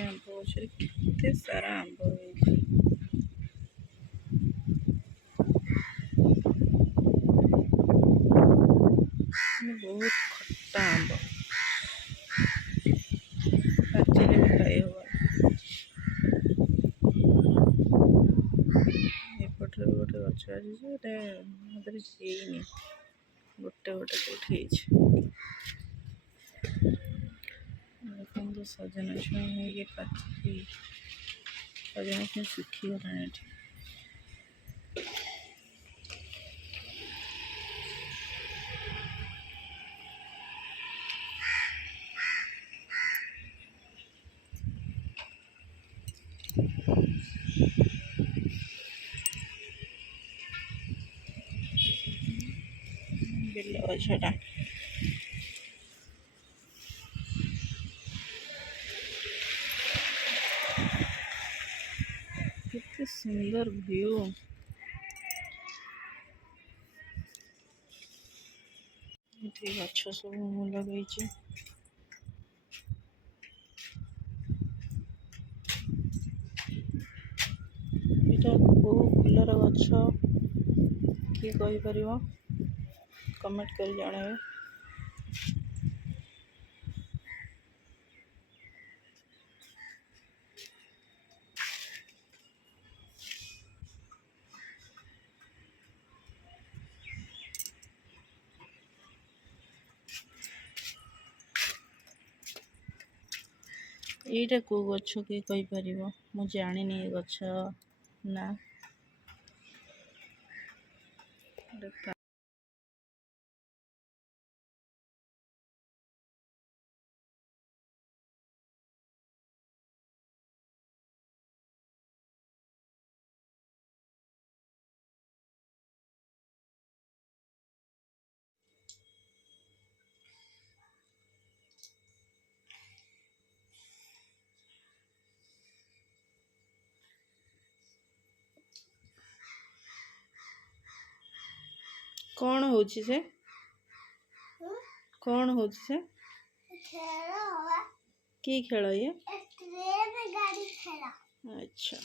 आंब गछरे केते सारा आंब बहुत खट्टा आंब पाचिले भी खाई हम एपटे गोटे गछ अच्छे गोटे गोटे कौटी देखो सजना छुई पाचिकी सजना छुई सुखीगला बेल गछटा केते सुंदर व्यू ये गछ सब लगे यहाँ कौ फुलर गछ किए कहीपर कमेंट कर जणावे। एटा को गछ किए कहीपर मु जानी ये गछ ना कौन होची से कौन होची से की खेल ये ट्रेन गाड़ी खेला अच्छा।